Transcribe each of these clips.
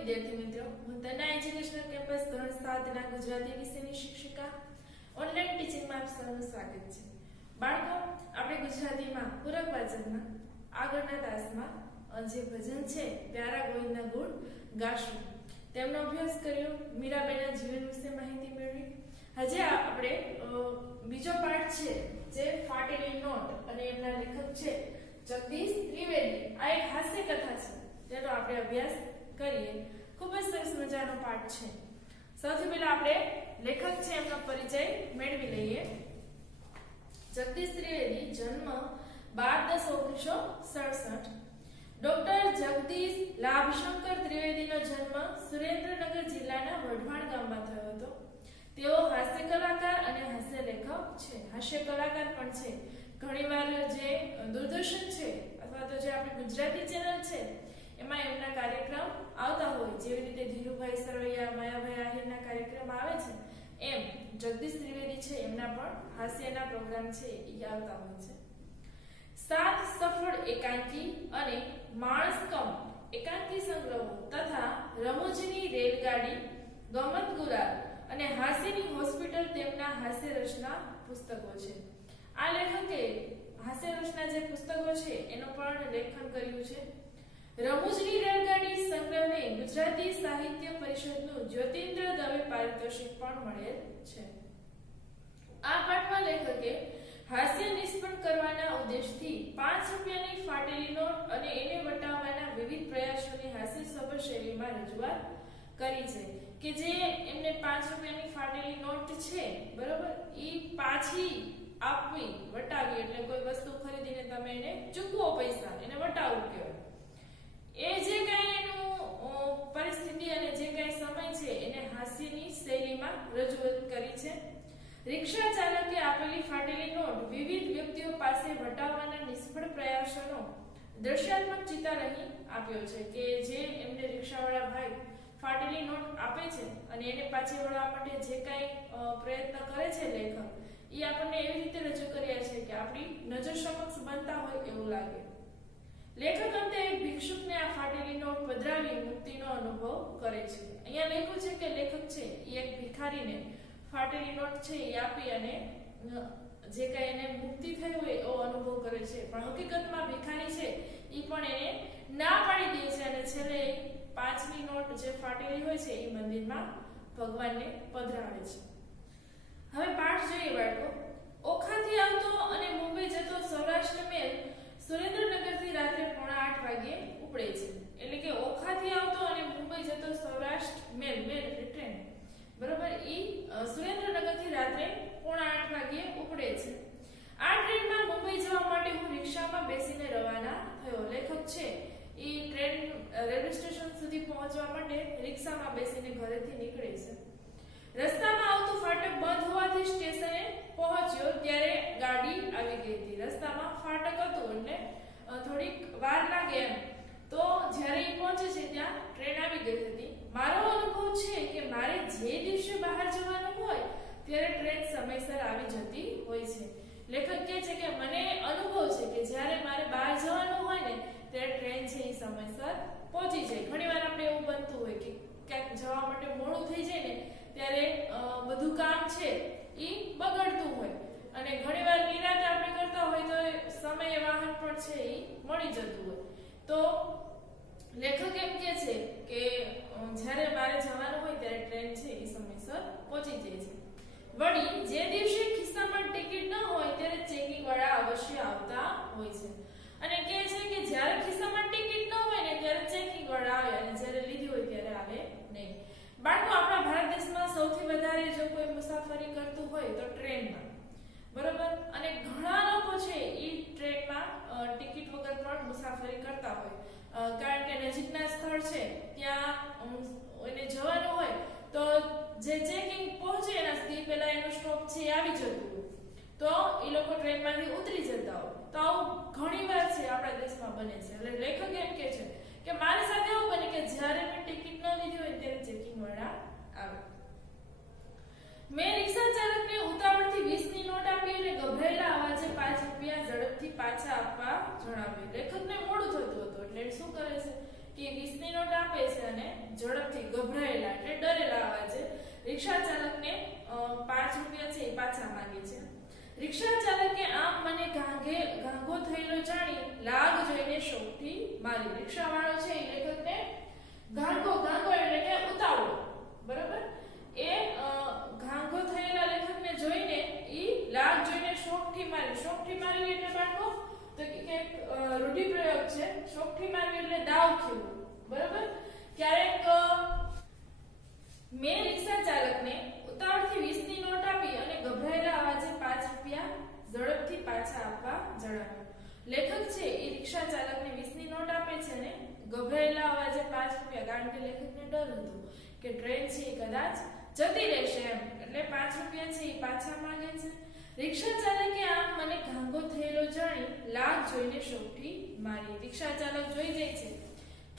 વિદ્યાર્થી મિત્રો, હું તના એજ્યુકેશનલ કેમ્પસ ધોરણ 7 ના ગુજરાતી વિષયની શિક્ષિકા ઓનલાઈન ટીચિંગમાં આપ સૌનું સ્વાગત છે. બાળકો, આપણે ગુજરાતીમાં પૂરક વાચનના આગળના તાસમાં જે ભજન છે પ્યારા ગોવિંદના ગુણ ગાશું તેમનો અભ્યાસ કર્યો. મીરાબાઈના જીવન વિશે માહિતી મેળવી. આજે આપણે બીજો પાઠ છે જે ફાટેલી નોટ અને એમના લેખક છે જગદીશ ત્રિવેદી. આ એક હાસ્ય કથા છે તેનો આપણે અભ્યાસ કરીએ. ખૂબ જ સરસ મજાનો પાઠ છે. સૌથી પહેલા આપણે લેખક છે એમનો પરિચય મેળવી લઈએ. જગદીશ ત્રિવેદી, જન્મ 12/10/1967. ડોક્ટર જગદીશ લાભશંકર ત્રિવેદીનો જન્મ સુરેન્દ્રનગર જિલ્લાના વઢવાણ ગામમાં થયો હતો. તેઓ હાસ્ય કલાકાર અને હાસ્ય લેખક છે. હાસ્ય કલાકાર પણ છે. ઘણીવાર જે દૂરદર્શન છે અથવા તો જે આપણી ગુજરાતી ચેનલ છે એમાં એમના કાર્યક્રમ આવતા હોય, જેવી રીતે ધીરુભાઈ સરવૈયા, માયાભાઈ આહિરના કાર્યક્રમ આવે છે, એમ જગદીશ ત્રિવેદી છે એમના પણ હાસ્યના પ્રોગ્રામ છે એ આવતા હોય છે. 7 સફળ એકાંકી અને માણસ કમ એકાંકી સંગ્રહો તથા રમૂજની રેલગાડી, ગમત ગુલાલ અને હાસ્યની હોસ્પિટલ તેમના હાસ્ય રચના પુસ્તકો છે. આ લેખકે હાસ્ય રચના જે પુસ્તકો છે એનો પણ લેખન કર્યું છે. રમૂજની રેલગાડી સંગ્રહને ગુજરાતી સાહિત્ય પરિષદનું જ્યોતિન્દ્ર દવે પારિતોષિક પણ મળેલ છે. આ પાઠમાં લેખકે હાસ્ય નિષ્પન્ન કરવાના ઉદ્દેશથી 5 રૂપિયાની ફાટેલી નોટ અને એને વટાવવાના વિવિધ પ્રયાસોની હાસ્યસભર શૈલીમાં રજૂઆત કરી છે કે જે એમને 5 રૂપિયાની ફાટેલી નોટ છે, બરોબર, એ પાછી આપવી, વટાવી એટલે કોઈ વસ્તુ ખરીદીને તમે એને ચૂકવો પૈસા, એને વટાવવું કહેવાય. એ જે કઈ એનું પરિસ્થિતિ અને જે કઈ સમય છે એને હાસ્યની શૈલીમાં રજૂઆત કરી છે. રિક્ષા ચાલકે આપેલી ફાટેલી નોટ વિવિધ વ્યક્તિઓ પાસે વટાવવાના નિષ્ફળ પ્રયાસોનો દ્રશ્યાત્મક ચિતાર અહીં આપ્યો છે કે જે એમને રિક્ષાવાળા ભાઈ ફાટેલી નોટ આપે છે અને એને પાછી વળવા માટે જે કઈ પ્રયત્ન કરે છે લેખક, એ આપણને એવી રીતે રજૂ કર્યા છે કે આપણી નજર સમક્ષ બનતા હોય એવું લાગે. લેખક અંતે એક ભિક્ષુકને આ ફાટેલી નોટ પધરાવી મુક્તિનો અનુભવ કરે છે. અહીંયા લખ્યું છે કે લેખક છે એ એક ભિખારીને ફાટેલી નોટ છે એ આપી અને જે કઈ એને મુક્તિ થઈ હોય એવો અનુભવ કરે છે, પણ હકીકતમાં ભિખારી છે એ પણ એને ના પાડી દે છે અને છેલ્લે 5ની નોટ જે ફાટેલી હોય છે એ મંદિરમાં ભગવાનને પધરાવે છે. હવે પાઠ જોઈએ બાળકો. ઓખાથી આવતો અને મુંબઈ જતો સૌરાષ્ટ્ર મેલ સુરેન્દ્રનગરથી રાત્રે 7:45 વાગે ઉપડે છે. એટલે કે ઓખાથી આવતો અને મુંબઈ જતો સૌરાષ્ટ્ર મેલ એટલે ટ્રેન, બરોબર, ઈ સુરેન્દ્રનગરથી રાત્રે 7:45 વાગે ઉપડે છે. આ ટ્રેનમાં મુંબઈ જવા માટે હું રિક્ષામાં બેસીને રવાના થયો. લેખક છે ઈ ટ્રેન રેલવે સ્ટેશન સુધી પહોંચવા માટે રિક્ષામાં બેસીને ઘરેથી નીકળે છે. રસ્તામાં આવતું ફાટક બંધ હોવાથી સ્ટેશને પહોંચ્યો ત્યારે ગાડી આવી ગઈ હતી. રસ્તામાં ફાટક હતું એટલે થોડીક વાર લાગે એમ. તો જ્યારે એ પહોંચે છે ત્યાં ટ્રેન આવી ગઈ હતી. મારો અનુભવ છે કે મારે જે દિવસે બહાર જવાનું હોય ત્યારે ટ્રેન સમયસર આવી જતી હોય છે. લેખક કહે છે કે મને અનુભવ છે કે જ્યારે મારે બહાર જવાનું હોય ને ત્યારે ટ્રેન છે એ સમયસર પહોંચી જાય. ઘણીવાર આપણે એવું બનતું હોય કે ક્યાંક જવા માટે મોડું થઈ જાય ને ત્યારે બધું કામ છે એ બગડતું હોય અને ઘણીવાર નિરાતે આપણે કરતા હોય તો સમયે વાહન પણ છે એ મળી જતું હોય. તો લેખક એમ કહે છે કે જ્યારે મારે જવાનું હોય ત્યારે ટ્રેન છે એ સમયસર પહોંચી જાય છે. વળી જે દિવસે ખિસ્સામાં ટિકિટ ન હોય ત્યારે ચેકિંગ વાળા અવશ્ય આવતા હોય છે અને કહે છે કે જ્યારે ખિસ્સામાં ટિકિટ ન હોય ને ત્યારે ચેકિંગ વાળા આવે અને જ્યારે લીધી હોય ત્યારે આવે નહીં. બાળકો, આપણા ભારત દેશમાં સૌથી વધારે જો કોઈ મુસાફરી કરતું હોય તો ટ્રેનમાં, બરોબર, અને ઘણા લોકો છે એ ટ્રેનમાં ટિકિટ વગર પણ મુસાફરી કરતા હોય કારણ કે નજીકના સ્થળ છે ત્યાં એને જવાનું હોય તો જે ચેકિંગ પહોંચે એના સુધી પહેલા એનો સ્ટોપ છે આવી જતું હોય તો એ લોકો ટ્રેનમાંથી ઉતરી જતા હોય. તો આવું ઘણીવાર છે આપણા દેશમાં બને છે. એટલે લેખક એમ કહે છે કે મારી સાથે એવું બને કે જ્યારે મેં ટિકિટ ન લીધી હોય ત્યારે ચેકિંગ વાળા આવે. મેં રિક્ષા ચાલકને ઉતાવળથી 20ની નોટ આપી અને ગભરાયેલા અવાજે 5 રૂપિયા ઝડપથી પાછા આપવા જણાવ્યું. લેખકને મોડું થતું હતું એટલે શું કરે છે કે 20ની નોટ આપે છે અને ઝડપથી ગભરાયેલા એટલે ડરેલા અવાજે રિક્ષા ચાલકને 5 રૂપિયા છે એ પાછા માંગે છે. રિક્ષા ચાલકે આમ મને ઘાંઘો થયેલો જાણી લાગ જોઈને શોકથી મારી. રિક્ષાવાળો છે એ લેખકને ઘાંઘો એટલે કે ઉતાવળો, બરાબર, એ ઘાંઘો થયેલા લેખકને જોઈને ઈ લાગ જોઈને શોકથી મારી એટલે બાળકો તો કે રૂઢિપ્રયોગ છે. શોકથી મારવી એટલે દાવ ખેલવો, બરાબર. ક્યારેક મેં રિક્ષા ચાલકને ઉતાવળથી 20 ની નોટ આપી અને ગભરાયેલા અવાજે 5 રૂપિયા ઝડપથી પાછા આપવા જણાવ્યું. લેખક છે એ રિક્ષા ચાલકને 20 ની નોટ આપે છે ને ગભરાયેલા અવાજે 5 રૂપિયા, કારણ કે લેખકને ડર હતો કે ટ્રેન છે એ કદાચ જતી રહેશે એમ, એટલે 5 રૂપિયા છે એ પાછા માંગે છે. રિક્ષા ચાલકે આમ મને ઘાંઘો થયેલો જાણી લાગ જોઈને શોકથી મારી. રિક્ષા ચાલક જોઈ જાય છે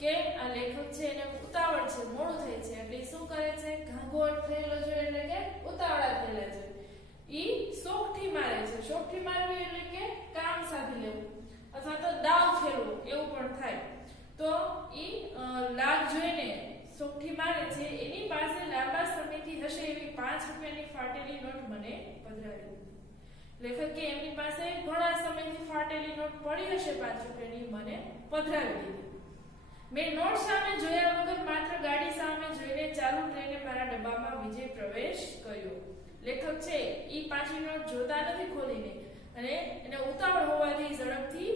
કે આ લેખક છે એને ઉતાવળ છે, મોડું થાય છે, એટલે શું કરે છે, ઘાંઘો થયેલો જોઈએ એટલે કે ઉતાવળા થયેલા જોઈએ, ઈ શોકથી મારે છે. શોકથી મારવી એટલે કે કામ સાધી લેવું અથવા તો દાવ ખેલવો એવું પણ થાય. તો ઈ લાગ જોઈને શોકથી મારે છે. એની પાસે લાંબા સમયથી હશે એવી 5 રૂપિયાની ફાટેલી નોટ મને પધરાવી. લેખક કે એમની પાસે ઘણા સમયથી ફાટેલી નોટ પડી હશે 5 રૂપિયાની, મને પધરાવી દીધી. મેં નોટ સામે જોયા વગર માત્ર ગાડી સામે જોઈને ચાલુ ટ્રેને મારા ડબ્બામાં વિજય પ્રવેશ કર્યો. લેખક છે ઈ પાછી નોટ જોતા નથી ખોલીને અને એને ઉતાવળ હોવાથી ઝડપથી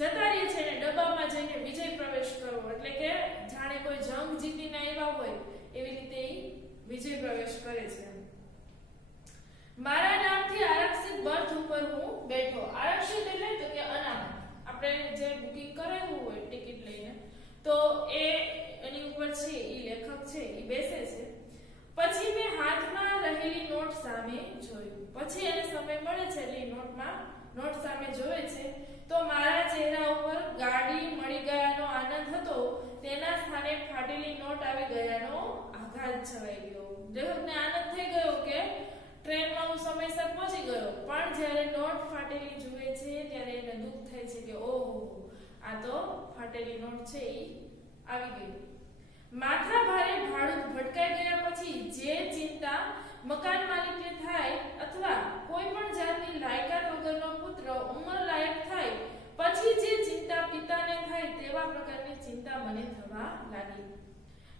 જતા રહે છે અને ડબ્બામાં જઈને વિજય પ્રવેશ કરવો એટલે કે જાણે કોઈ જંગ જીતીને આવ્યા હોય એવી રીતે ઈ વિજય પ્રવેશ કરે છે. મારા નામથી આરક્ષિત બર્થ ઉપર હું બેઠો. આરક્ષિત એટલે તો કે અનામત, આપણે જે બુકિંગ કરાવ્યું હોય ટિકિટ લઈને તો એની ઉપર છે ઈ લેખક છે ઈ બેસે છે. પછી મેં હાથમાં રહેલી નોટ સામે જોયું. પછી એને સમય મળે છે એટલે નોટ સામે જોવે છે તો મારા ચહેરા ઉપર ગાડી મળી ગયાનો આનંદ હતો, તેના સ્થાને ફાટેલી નોટ આવી ગયાનો આઘાત છવાઈ ગયો. લેખકને આનંદ થઈ ગયો કે ટ્રેનમાં હું સમયસર પહોંચી ગયો, પણ જ્યારે નોટ ફાટેલી જુએ છે ત્યારે એને દુઃખ થાય છે કે ઓહો, આ તો ફાટેલી નોટ છે ઈ આવી ગઈ. માથા ભારે ભાડું ભટકાઈ ગયા પછી જે ચિંતા મકાન માલિકને થાય અથવા કોઈ પણ જાતની લાયકાત વગરનો પુત્ર ઉંમર લાયક થાય પછી જે ચિંતા પિતાને થાય તેવા પ્રકારની ચિંતા મને થવા લાગી.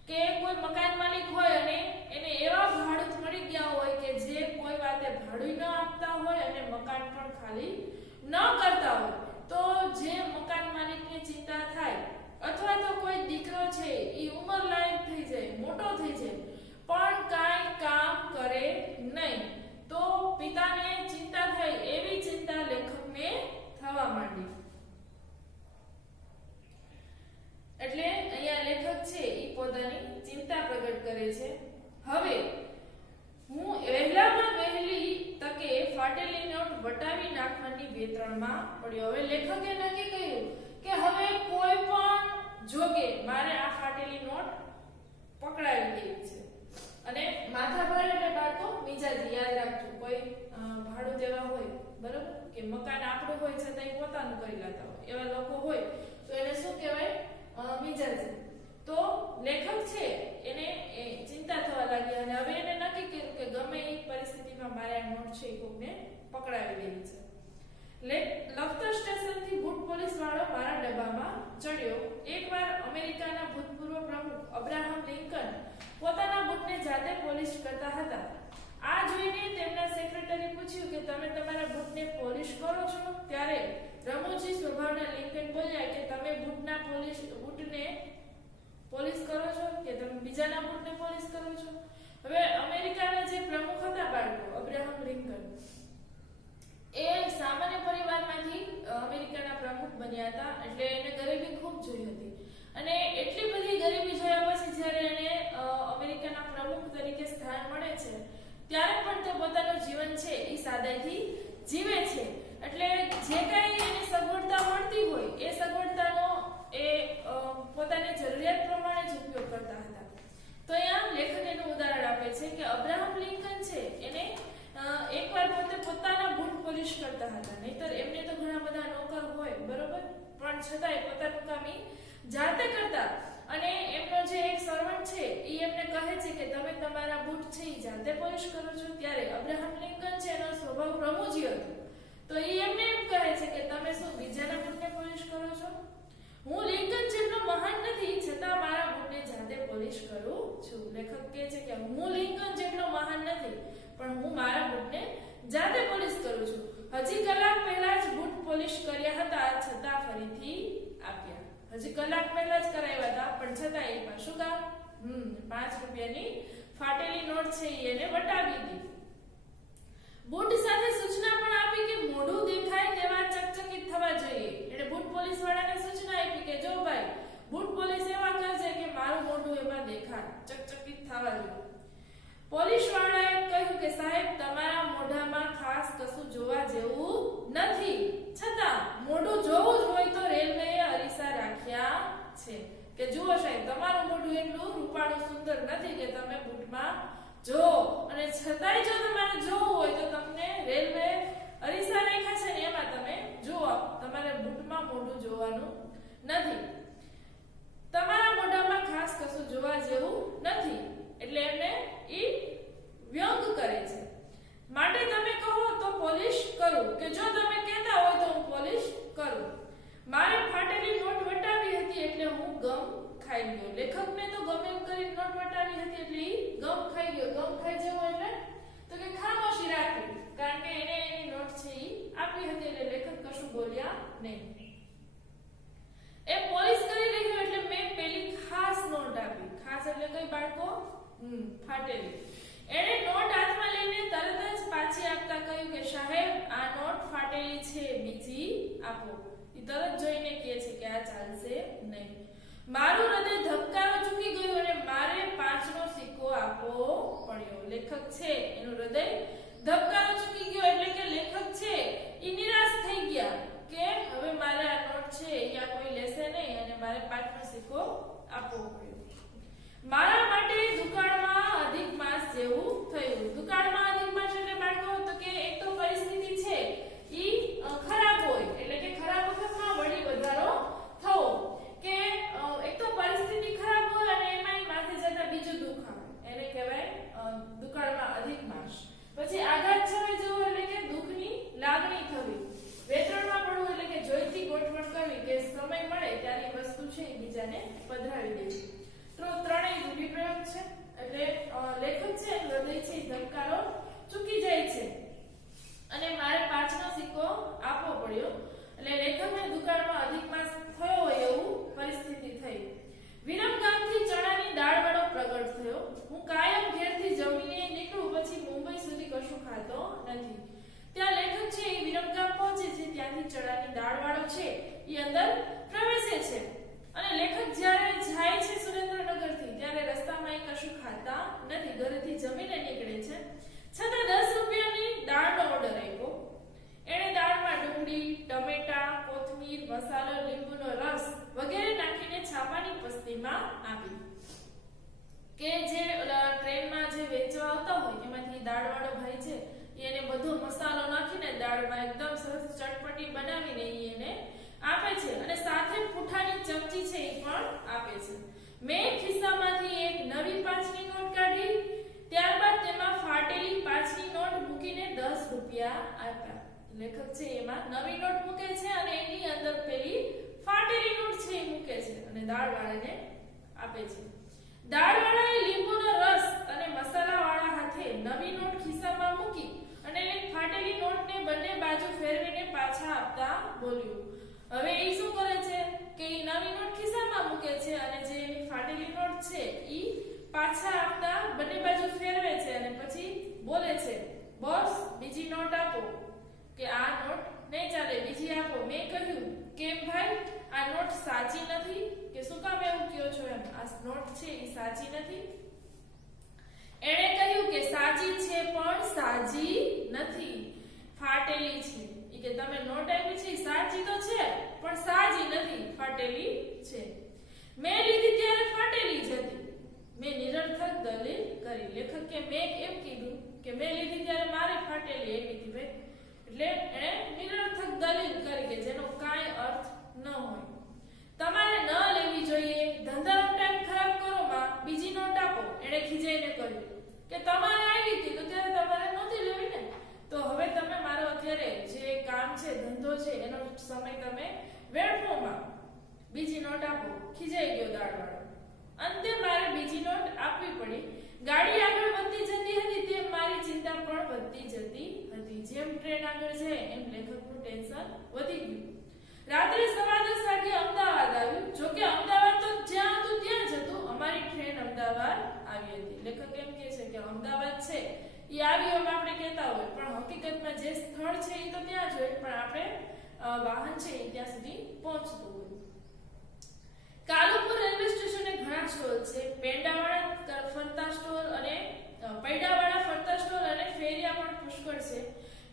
કે કોઈ મકાન માલિક હોય અને એને એવા ભાડૂત મળી ગયા હોય કે જે કોઈ વાતે ભાડું ન આપતા હોય અને મકાન પણ ખાલી ન કરતા હોય, તો જે મકાન માલિકની ચિંતા થાય અથવા તો કોઈ દીકરો છે એ ઉંમર લાયક થઈ જાય, મોટો થઈ જાય પણ કાંઈ કામ કરે નહીં, તો પિતાને ચિંતા થાય એવી ચિંતા લેખકને થવા માંડી. એટલે અહીંયા લેખક છે એ પોતાની ચિંતા પ્રગટ કરે છે. હવે હું વહેલામાં વહેલી તકે ફાટેલી નોટ વટાવી નાખવાની વેતરણમાં પડ્યો. હવે લેખકે નક્કી કર્યું કે હવે કોઈ પણ જોગે મારે આ ફાટેલી નોટ પકડાવી દેવી છે. અને માથાભાર એટલે બાળકો મિજાજી યાદ રાખજો, કોઈ ભાડું દેવા હોય, બરાબર, કે મકાન આપણું હોય છતાં પોતાનું કરી લેતા હોય એવા લોકો હોય તો એને શું કહેવાય, મિજાજી. તો લેખક છે એને ચિંતા થવા લાગી અને હવે એને નક્કી કર્યું કે ગમે એ પરિસ્થિતિમાં મારે આ નોટ છે એ કોકને પકડાવી દેવી છે. લખતર સ્ટેશનથી બુટ પોલીસ વાળો મારા ડબ્બામાં ચડ્યો. એકવાર અમેરિકાના ભૂતપૂર્વ પ્રમુખ અબ્રાહમ લિંકન પોતાના બુટને જાતે પોલિશ કરતા હતા. આ જોઈને તેમના સેક્રેટરી પૂછ્યું કે તમે તમારા બુટને પોલિશ કરો છો? ત્યારે રમૂજી સ્વભાવના લિંકન બોલ્યા કે તમે બુટને પોલિશ કરો છો કે તમે બીજાના બુટને પોલિશ કરો છો? હવે અમેરિકાના જે પ્રમુખ હતા બાળકો, અબ્રાહમ લિંકન, એ સામાન્ય પરિવારમાંથી અમેરિકાના પ્રમુખ બન્યા હતા. એટલે એને ગરીબી ખૂબ જોઈ હતી અને એટલી બધી ગરીબી જોયા પછી જ્યારે એને અમેરિકાના પ્રમુખ તરીકે સ્થાન મળે છે ત્યારે પણ તે પોતાનું જીવન છે એ સાદાઈથી જીવે છે. એટલે જે કાંઈ એને સગવડતા મળતી હોય એ સગવડતાનો એ પોતાની જરૂરિયાત પ્રમાણે જ ઉપયોગ કરતા હતા. તો અહીંયા લેખક એનું ઉદાહરણ આપે છે કે અબ્રાહમ લિંકન છે એને એકવાર પોતાના બૂટ પોલિશ કરતા હતા, નહીતર એમને તો ઘણા બધા નોકર હોય, બરોબર, પણ છતાંય પોતાનું કામ જાતે કરતા અને એમનો જે એક સર્વન્ટ છે એ એમને કહે છે કે તમે તમારા બૂટ છે એ જાતે પોલિશ કરો છો. ત્યારે અબ્રાહમ લિંકન છે એનો સ્વભાવ રમૂજી હતો, તો એ એમને એમ કહે છે કે તમે શું બીજાના બૂટને પોલિશ કરો છો? હું લિંકન જેટલો મહાન નથી, છતાં મારા બૂટને જાતે પોલિશ કરું છું. લેખક કહે છે કે હું લિંકન જેટલો મહાન નથી, પણ હું મારા બૂટને જાતે પોલિશ કરું છું. હજી કલાક પહેલા જ બૂટ પોલિશ કર્યા હતા, છતાં ફરીથી આપ્યા. હજી કલાક પહેલા જ કરાવ્યા હતા, પણ છતાં એ પણ શું કામ? 5 રૂપિયાની ફાટેલી નોટ છે એને વટાવી દીધી. બૂટ સાથે સૂચના પણ આપી કે મોઢું દેખાય તેવા ચકચકિત થવા જોઈએ. એટલે બૂટ પોલીસ વાળાને સૂચના આપી કે જો ભાઈ બૂટ પોલીસ એવા કરજે કે મારું મોઢું એમાં દેખાય, ચકચકિત થવા જોઈએ. પોલીસ વાળાએ કહ્યું કે સાહેબ તમારા મોઢામાં ખાસ કશું જોવા જેવું નથી, છતાં મોઢું જોવું જ હોય તો રેલવેએ અરીસા રાખ્યા છે કે જુઓ સાહેબ તમારું મોઢું એટલું રૂપાળું સુંદર નથી કે તમે બૂટમાં જો, અને છતાંય જો તમારે જોવું હોય તો તમને રેલવે અરીસા રાખ્યા છે ને એમાં તમે જુઓ, તમારે બૂટમાં મોઢું જોવાનું નથી, તમારા મોઢામાં ખાસ કશું જોવા જેવું નથી. એટલે એમને ઈ વ્યંગ કરે છે. માટે તમે કહો તો પોલિશ કરું, કે જો તમે કહેતા હોય તો હું પોલિશ કરું. મારે ફાટેલી નોટ વટાવી હતી એટલે હું ગમ ખાઈ ગયો. લેખકને તો ગમે એમ કરી નોટ વટાવી હતી એટલે ઈ ગમ ખાઈ ગયો. ગમ ખાઈ જવો એટલે તો કે ખામોશી રાખી, કારણ કે એને એની નોટ છે ઈ આપી હતી એટલે લેખક કશું બોલ્યા નહીં. એ પોલિશ કરી રહ્યો એટલે મેં પેલી ખાસ નોટ આપી. ખાસ એટલે કઈ બાળકો? ફાટેલી. એણે નોટ હાથમાં લઈને તરત જ પાછી આપતા કહ્યું કે સાહેબ આ નોટ ફાટેલી છે, બીજી આપો. એ તરત જોઈને કહે છે કે આ ચાલશે નહીં. મારું હૃદય ધબકારો ચૂકી ગયું અને મારે 5નો સિક્કો આપવો પડ્યો. લેખક છે એનું હૃદય ધબકારો ચૂકી ગયો એટલે કે લેખક છે એ નિરાશ થઈ ગયા કે હવે મારે આ નોટ છે અહીંયા કોઈ લેશે નહીં અને મારે 5નો સિક્કો આપવો પડ્યો. મારા માટે દુકાળમાં અધિક માસ જેવું થયું. દુકાળમાં અધિક માસ એટલે બાળકો તો કે એક તો પરિસ્થિતિ છે ઈ ખરાબ હોય એટલે કે ખરાબ વખતમાં વળી વધારો થવો, કે એક તો પરિસ્થિતિ ખરાબ હોય અને એમાંય માથે જતા બીજું દુઃખ આવે, એને કહેવાય દુકાળમાં અધિક માસ. પછી આઘાત છવાઈ જવો એટલે કે દુઃખની લાગણી થવી. વેતરણમાં પડવું એટલે કે જોઈતી ગોઠવણ કરવી કે સમય મળે ત્યારે વસ્તુ છે બીજાને પધરાવી દેવી. તો ત્રણેય રૂઢિપ્રયોગ છે. એટલે લેખક છે હૃદય છે ધબકારો ચૂકી જાય છે અને મારે 5નો સિક્કો આપવો પડ્યો. એટલે લેખકને દુકાળમાં અધિક માસ થયો હોય એવું પરિસ્થિતિ થઈ. વિરમગામથી ચણાની દાળવાળો પ્રગટ થયો. હું કાયમ ઘેરથી જમીને નીકળું પછી મુંબઈ સુધી કશું ખાતો નથી. ત્યાં લેખક છે એ વિરમગામ પહોંચે છે, ત્યાંથી ચણાની દાળવાળો છે એ અંદર પ્રવેશે છે. અને લેખક જ્યારે જાય છે સુરેન્દ્રનગરથી ત્યારે રસ્તામાં એ કશું ખાતા નથી, ઘરેથી જમીને નીકળે છે. છતાં 10 રૂપિયાની દાળનો ઓર્ડર આપ્યો. એણે દાળમાં ડુંગળી, ટમેટા, કોથમીર, મસાલો, લીંબુનો રસ વગેરે નાખીને છાપાની પસ્તીમાં આપી. કે જે ટ્રેનમાં જે વેચવા આવતા હોય એમાંથી દાળવાળો ભાઈ છે એને બધો મસાલો નાખીને દાળમાં એકદમ સરસ ચટપટી બનાવીને એને આપે છે અને સાથે પૂઠાની ચમચી છે એ પણ આપે છે. મેં ખિસ્સામાંથી એક નવી 5ની નોટ કાઢી, ત્યારબાદ તેમાં ફાટેલી 5ની નોટ મૂકીને 10 રૂપિયા આપ્યા. લેખક છે એમાં નવી નોટ મૂકે છે અને એની અંદર પેલી ફાટેલી નોટ છે એ મૂકે છે અને દાળવાળાને આપે છે. દાળવાળાએ લીંબુનો રસ અને મસાલાવાળા હાથે નવી નોટ ખિસ્સામાં મૂકી અને ફાટેલી નોટને બંને બાજુ ફેરવીને પાછા આપતા બોલ્યું. હવે એ શું કરે છે કે એ નવી નોટ ખિસ્સામાં મૂકે છે અને જે એની ફાટેલી નોટ છે એ પાછા આપતા બંને બાજુ ફેરવે છે અને પછી બોલે છે બોસ બીજી નોટ આપો, કે આ નોટ નહીં ચાલે બીજી આપો. મેં કહ્યું કેમ ભાઈ આ નોટ સાચી નથી? કે શું કામ એવું કહો છો? એમ આ નોટ છે એ સાચી નથી? એણે કહ્યું કે સાચી છે પણ સાજી નથી, ફાટેલી છે. કે તમે નોટ આપી છે સાચી તો છે પણ સાજી નથી, ફાટેલી છે. મેં લીધી ત્યારે ફાટેલી જ હતી. મેં નિરર્થક દલીલ કરી. લેખક કે મેં એમ કીધું કે મેં લીધી ત્યારે મારે ફાટેલી એવી હતી ભાઈ, એટલે એણે નિરર્થક દલીલ કરી કે જેનો કાંઈ અર્થ ન હોય. તમારે ન લેવી જોઈએ, ધંધાનો ટાઈમ ખરાબ કરો માં, બીજી નોટ આપો. એણે ખીજાઈને કહ્યું કે તમારે આવી હતી તો ત્યારે તમારે નહોતી લેવી ને, તો હવે તમે મારો અત્યારે જે કામ છે, ધંધો છે, એનો સમય તમે વેડફો માં, બીજી નોટ આપો. ખીજાઈ ગયો દાળવાળો. અંતે મારે બીજી નોટ આપવી પડી. ગાડી આગળ વધતી જતી હતી તેમ મારી ચિંતા પણ વધતી જતી હતી. જેમ ટ્રેન આગળ જાય એમ લેખકનું ટેન્શન વધી ગયું. રાત્રે 10:15 વાગે અમદાવાદ આવ્યું. જો કે અમદાવાદ તો જ્યાં હતું ત્યાં જ હતું. અમારી ટ્રેન અમદાવાદ આવી હતી. લેખક એમ કહે છે કે અમદાવાદ છે એ આવી એમ આપણે કહેતા હોય, પણ હકીકતમાં જે સ્થળ છે એ તો ત્યાં જ હોય, પણ આપણે વાહન છે એ ત્યાં સુધી પહોંચતું હોય. કાલુપુર રેલવે સ્ટેશને ઘણા સ્ટોલ છે. પેંડાવાળા ફરતા સ્ટોલ અને પૈડાવાળા ફરતા સ્ટોલ અને ફેરિયા પણ પુષ્કળ છે.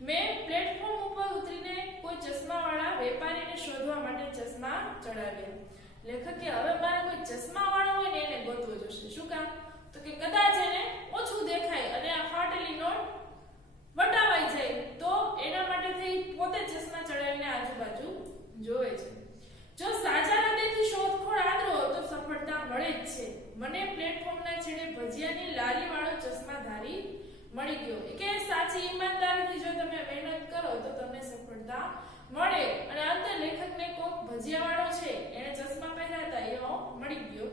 મેં પ્લેટફોર્મ ઉપર ઉતરીને કોઈ ચશ્માવાળા વેપારીને શોધવા માટે ચશ્મા ચડાવ્યા. લેખકે હવે મારે કોઈ ચશ્માવાળો હોય ને એને ગોતવો જોશે. શું કામ? તો કે કદાચ એને ઓછું દેખાય અને આ ફાટેલી નોટ વટાવાઈ જાય, તો એના માટે થઈ પોતે ચશ્મા ચડાવીને આજુબાજુ જોવે છે. જો સાચા હૃદયથી શોધખોળ આદરો તો સફળતા મળે જ છે. મને પ્લેટફોર્મના છેડે ભજીયાની લારીવાળો ચશ્માધારી મળી ગયો. કે સાચી ઈમાનદારીથી જો તમે મહેનત કરો તો તમને સફળતા મળે. અને અંતે લેખકને કોક ભજીયાવાળો છે એને ચશ્મા પહેર્યા હતા એવો મળી ગયો.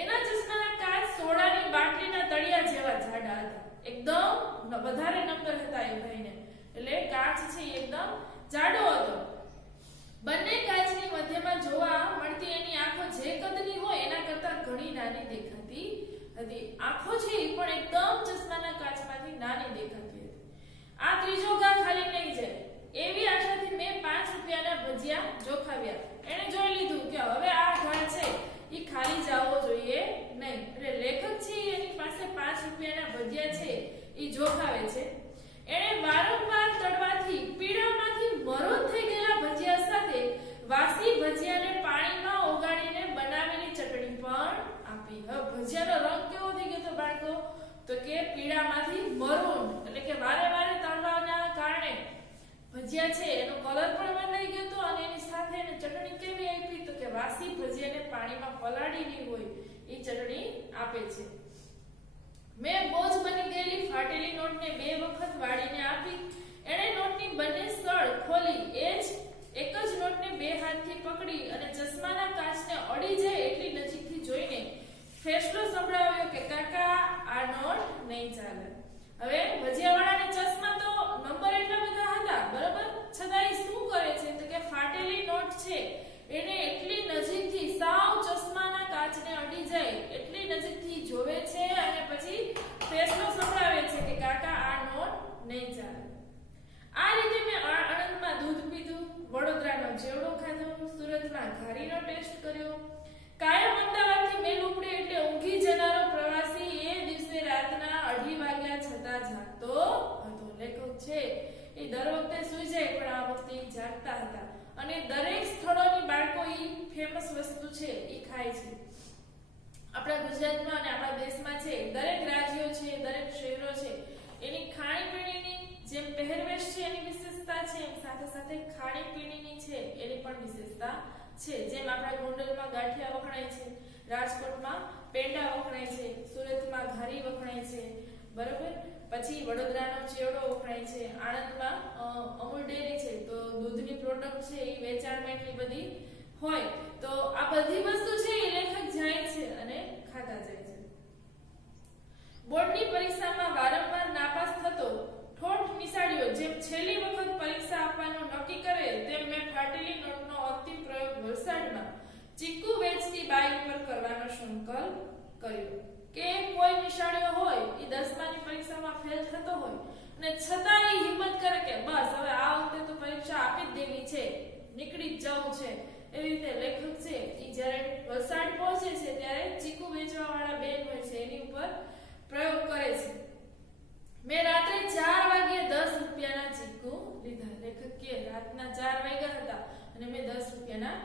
એના ચશ્માના કાચ સોડાની બાટલીના તળિયા જેવા જાડા હતા. એકદમ વધારે નંબર હતા એ ભાઈને, એટલે કાચ છે એકદમ જાડો હતો. બંને કાચની મધ્યમાં જોવા મળતી એની આંખો જે કદની હોય એના કરતા ઘણી નાની દેખાતી હતી. આંખો છે એ પણ એકદમ ચશ્માના કાચમાંથી નાની દેખાતી હતી. આ ત્રીજો ઘા ખાલી નહીં જાય એવી આશાથી મેં 5 રૂપિયાના ભજીયા જોખાવ્યા. એણે જોઈ લીધું કે હવે આ ઘા છે એ ખાલી જવો જોઈએ નહીં. એટલે લેખક છે એની પાસે 5 રૂપિયાના ભજીયા છે એ જોખાવે છે. એણે વારંવાર તળવાથી પીળામાંથી મરોન થઈ ગયેલા ભજીયા સાથે વાસી ભજીયાને પાણીમાં ઓગાળીને બનાવેલી ચટણી પણ આપી. હવે ભજીયાનો રંગ કેવો થઈ ગયો તો બાળકો? તો કે પીળામાંથી મરૂન, એટલે કે વારે વારે તળવાના કારણે ભજીયા છે એનો કલર પણ બદલાઈ ગયો હતો અને એની સાથે એને ચટણી કેવી આપી? તો કે વાસી ભજીયાને પાણીમાં પલાળેલી હોય એ ચટણી આપે છે. મેં બોજ બની ગયેલી ફાટેલી નોટને 2 વખત વાળીને આપી. એણે નોટની બંને સળ ખોલી એક જ નોટને 2 હાથથી પકડી અને ચશ્માના કાચને અડી જાય એટલી નજીકથી જોઈને ફેસલો સંભળાવ્યો કે કાકા આ નોટ નહીં ચાલે. હવે ભજીયાવાળાને ચશ્મા તો નંબર એટલા બધા હતા બરાબર, છતાંય શું કરે છે તો કે ફાટેલી નોટ છે એને એટલી નજીકથી સાવ ચશ્માના કાચને અડી જાય એટલી નજીકથી જોવે છે અને પછી ફેસલો સંભળાવે છે કે કાકા આ નોટ નહીં ચાલે. આ રીતે મેં આણંદમાં દૂધ પીધું, વડોદરાનો ચેવડો ખાધો, સુરતમાં ઘારીનો ટેસ્ટ કર્યો. કાયમ અમદાવાદથી મેલ ઉપડે એટલે ઊંઘી જનારો પ્રવાસી એ દિવસે રાતના 2:30 વાગ્યા છતાં જાગતો હતો. લેખક છે એ દર વખતે સૂઈ જાય પણ આ વખતે જાગતા હતા. અને દરેક સ્થળોની બાળકો એ ફેમસ વસ્તુ છે એ ખાય છે. આપણા ગુજરાતમાં અને આપણા દેશમાં છે દરેક રાજ્યો છે, દરેક શહેરો છે એની ખાણીપીણીની જેમ પહેરવેશ છે એની વિશેષતા છે, એમ સાથે સાથે ખાણીપીણીની છે એની પણ વિશેષતા છે. જેમ આપણા ગોંડલમાં ગાંઠિયા વખણાય છે, રાજકોટમાં પેંડા વખણાય છે, સુરતમાં ઘારી વખણાય છે બરાબર, પછી વડોદરાનો ચેવડો વખણાય છે, આણંદમાં અમૂલ ડેરી છે તો દૂધની પ્રોડક્ટ છે એ વેચાણમાં એટલી બધી હોય. તો આ બધી વસ્તુ છે એ લેખક જાય છે અને ખાતા જાય છે. બોર્ડની પરીક્ષામાં વારંવાર નાપાસ થતો ઠોઠ નિશાળીઓ જેમ છેલ્લી વખત પરીક્ષા આપવાનું નક્કી કરે તેમ મેં ફાટેલી નોટનો અંતિમ પ્રયોગ વલસાડમાં ચીકુ વેચતી બાઈ પર કરવાનો સંકલ્પ કર્યો. કે કોઈ નિશાળીઓ હોય એ 10માની પરીક્ષામાં ફેલ થતો હોય અને છતાં એ હિંમત કરે કે બસ હવે આ વખતે તો પરીક્ષા આપી જ દેવી છે, નીકળી જ જવું છે. એવી રીતે લેખક છે એ જ્યારે વલસાડ પહોંચે છે ત્યારે ચીકુ વેચવાવાળા બેન હોય છે એની ઉપર પ્રયોગ કરે છે. મેં રાત્રે 4 વાગ્યે 10 રૂપિયાના ચીકુ લીધા. લેખક કે રાતના 4 વાગ્યા હતા અને મેં 10 રૂપિયાના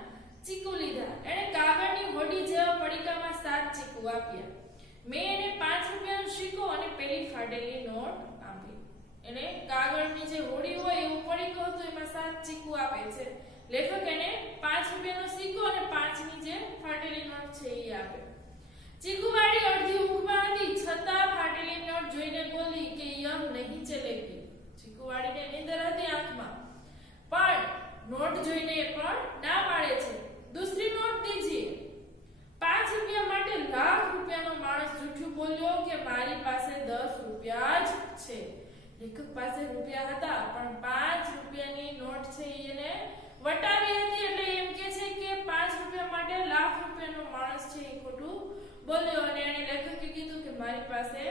ચીકુ લીધા. એણે કાગળની હોડી જેવા પડીકામાં 7 ચીકુ આપ્યા. મેં એને 5 રૂપિયાનો સિક્કો અને પેલી ફાટેલી નોટ આપી. એને કાગળની જે હોડી હોય એવું પડીકો હતું એમાં 7 ચીકુ આપે છે. લેખક એને 5 રૂપિયાનો સિક્કો અને 5 ની જે ફાટેલી નોટ છે એ આપે. ચીકુવાડી અડધી ઊંઘમાં હતી છતાં ફાટેલી નોટ જોઈને બોલી કે યહ નહીં ચલેગી. ચીકુવાડીને નીંદર હતી આંખમાં, પણ નોટ જોઈને પણ ના પાડે છે. દૂસરી નોટ દીજીએ. 5 રૂપિયા માટે લાખ રૂપિયાનો માણસ જૂઠું બોલ્યો કે મારી પાસે 10 રૂપિયા જ છે. લેખક પાસે રૂપિયા હતા પણ 5 રૂપિયાની નોટ છે એને વટાવી હતી, એટલે એમ કે છે કે 5 રૂપિયા માટે લાખ રૂપિયાનો માણસ છે એ ખોટું બોલ્યો અને એને લેખકે કીધું કે મારી પાસે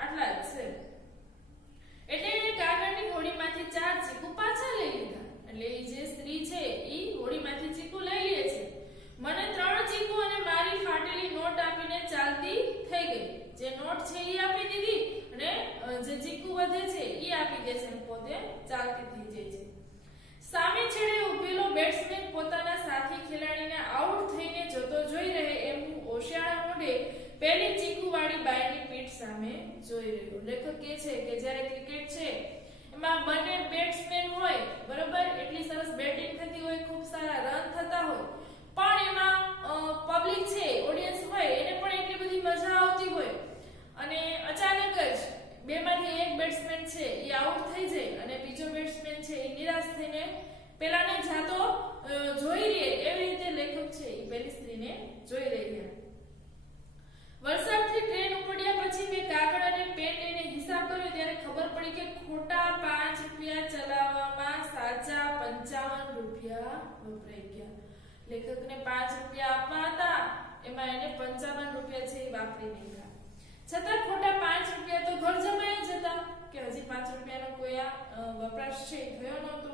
આટલા જ છે. એટલે એને કાગળની હોડીમાંથી 4 ચીકુ પાછા લઈ લીધા. એટલે એ જે સ્ત્રી છે એ હોડીમાંથી ચીકુ લઈ લે છે. મને 3 ચીકુ અને મારી ફાટેલી નોટ આપીને ચાલતી થઈ ગઈ. જે નોટ છે એ આપી દીધી અને જે ચીકુ વધે છે એ આપી દે છે અને પોતે ચાલતી થઈ જાય છે. સામે છેડે ઊભેલો બેટ્સમેન પોતાના સાથી ખેલાડીને આઉટ થઈને જતો જોઈ રહે એમ ઓશિયાળા મોઢે પહેલી ચીકુવાળી બાઈની પીઠ સામે જોઈ રહ્યો. લેખક કહે છે કે જ્યારે ક્રિકેટ છે એમાં બંને બેટ્સમેન હોય બરોબર, એટલી સરસ બેટિંગ થતી હોય, ખૂબ સારા રન થતા હોય, પણ એમાં પબ્લિક છે, ઓડિયન્સ હોય, એને પણ એટલી બધી મજા આવતી હોય અને અચાનક જ બેમાંથી એક બેટ્સમેન છે એ આઉટ થઈ જાય અને બીજો બેટ્સમેન છે એ નિરાશ થઈને પેલાને જાતો જોઈ રહે. એવી રીતે લેખક છે એ પેલી સ્ત્રીને જોઈ રહ્યા. વલસાડથી ટ્રેન ઉપડ્યા પછી મેં કાગળ અને પેન લઈને હિસાબ કર્યો ત્યારે ખબર પડી કે ખોટા 5 રૂપિયા ચલાવવામાં સાચા 55 રૂપિયા વપરાઈ ગયા. લેખકને 5 રૂપિયા આપવા હતા, એમાં એને 55 રૂપિયા છે એ વાપરી નાખ્યા. છતાં ખોટા 5 રૂપિયા તો ઘર જમાઈ જ હતા કે હજી 5 રૂપિયાનો કોઈ વપરાશ છે થયો નહોતો.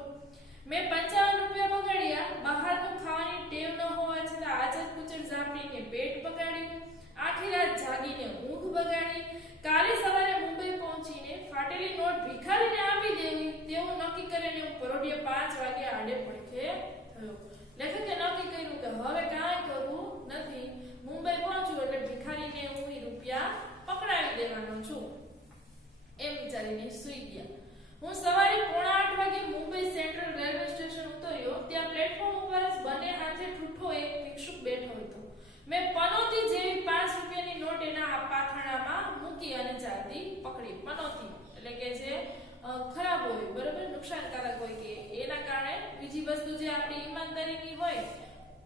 મેં 55 રૂપિયા બગાડ્યા. બહારનું ખાવાની ટેવ ન હોવા છતાં આચર કુચર ઝાપડીને પેટ બગાડ્યું, આખી રાત જાગીને ઊંઘ બગાડી. કાલે સવારે મુંબઈ પહોંચીને ફાટેલી નોટ ભિખારીને આપી દેવી તેવું નક્કી કરીને હું પરોઢિયે 5 વાગે આડે પડખે થયો. લેખકે નક્કી કર્યું કે હવે કાંઈ કરવું નથી. મુંબઈ પહોંચ્યું એટલે ભિખારીને હું રૂપિયા પકડાવી દેવાનો છું એમ વિચારીને સૂઈ ગયા. હું સવારે 7:45 વાગે મુંબઈ સેન્ટ્રલ રેલવે સ્ટેશન ઉતર્યો. ત્યાં પ્લેટફોર્મ ઉપર જ બંને હાથે ઠૂઠો એક ભિક્ષુક બેઠો હતો. મેં પનોતી જેવી 5 રૂપિયાની નોટ એના પાથરણામાં મૂકી અને ચાલતી પકડી. પનોતી એટલે કે જે ખરાબ હોય બરોબર, નુકસાનકારક હોય કે એના કારણે બીજી વસ્તુ જે આપણી ઈમાનદારીની હોય,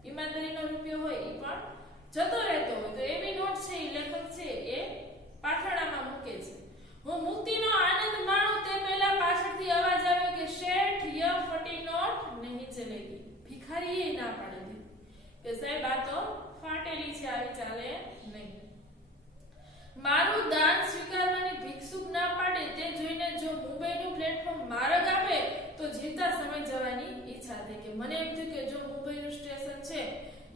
ઈમાનદારીનો રૂપિયો હોય એ પણ જતો રહેતો હોય, તો એવી નોટ છે એ લેખક છે એ પાથરણામાં મૂકે છે. હું મુક્તિનો આનંદ માણું તે પહેલા પાછળથી અવાજ આવ્યો કે શેઠ યહ ફટી નોટ નહીં ચલેગી. ભિખારીએ ના પાડી દીધી કે સાહેબ આ તો ફાટેલી છે, આવી ચાલે નહીં. મારું દાન સ્વીકારવાની ભિક્ષુક ના પાડે તે જોઈને જો મુંબઈનું પ્લેટફોર્મ માર્ગ આપે તો જીવતા સમય જવાની ઈચ્છા થઈ. કે મને એમ થયું કે જો મુંબઈનું સ્ટેશન છે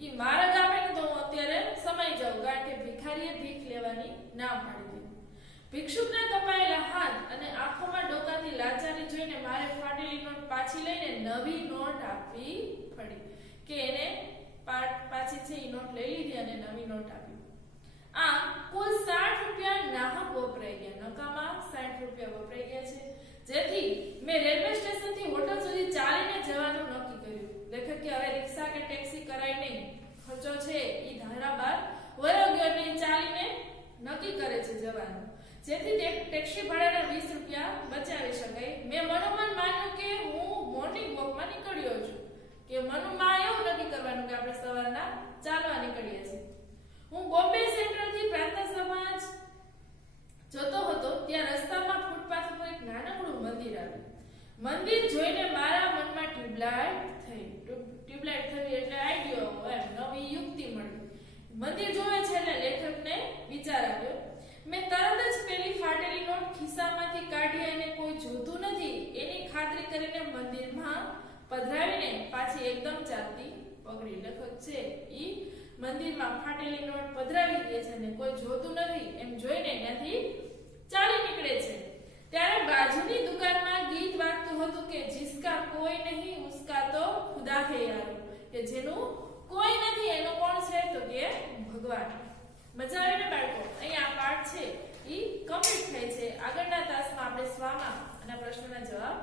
એ માર્ગ આપે ને તો હું અત્યારે સમય જાઉં, કારણ કે ભિખારીએ ભીખ લેવાની ના પાડી દીધી. ભિક્ષુકના કપાયેલા હાથ અને આંખોમાં ડોકાતી લાચારી જોઈને મારે ફાટેલી નોટ પાછી લઈને નવી નોટ આપવી પડી. કે એને પાછી છે એ નોટ લઈ લીધી અને નવી નોટ આપી. આમ કુલ 60 રૂપિયા નાહક વપરાઈ ગયા. નકામા 60 રૂપિયા વપરાઈ ગયા છે. જેથી મેં રેલવે સ્ટેશનથી હોટલ સુધી ચાલીને જવાનું નક્કી કર્યું. લેખક કે હવે રિક્ષા કે ટેક્સી કરાય નહીં, ખર્ચો છે એ ધારા બાર વયો ગયો એટલે ચાલીને નક્કી કરે છે જવાનું, જેથી ટેક્સી ભાડાના 20 રૂપિયા બચાવી શકાય. મેં મનોમન માન્યું કે હું મોર્નિંગ વોકમાં નીકળ્યો છું, કે મનમાં એવું નક્કી કરવાનું કે આપણે સવારના ચાલવા નીકળીએ છીએ. હું બોમ્બે સેન્ટ્રલથી પ્રાર્થના સભા જતો હતો ત્યાં રસ્તામાં ફૂટપાથ પર એક નાનકડું મંદિર આવ્યું. મંદિર જોઈને મારા મનમાં ટ્યુબલાઇટ થઈ એટલે આઈડિયો એમ નવી યુક્તિ મળી. મંદિર જોવે છે એટલે લેખકને વિચાર આવ્યો. મેં તરત જ પેલી ફાટેલી નોટ ખિસ્સામાંથી કાઢી અને કોઈ જોતું નથી એની ખાતરી કરીને મંદિરમાં પધરાવીને પાછી એકદમ ચાલતી પકડી. લેખક છે ઈ મંદિરમાં ફાટેલી નોટ પધરાવી દે છે અને કોઈ જોતું નથી એમ જોઈને ત્યાંથી ચાલી નીકળે છે. ત્યારે બાજુની દુકાનમાં ગીત વાગતું હતું કે જિસકા કોઈ નહીં ઉસકા તો ખુદા હે યાર, કે જેનું કોઈ નથી એનો કોણ છે તો કે ભગવાન. મજા આવે ને બાળકો? અહીંયા આ પાઠ છે ઈ કમ્પ્લીટ થાય છે. આગળના તાસમાં આપણે સ્વામાં અને પ્રશ્નોના જવાબ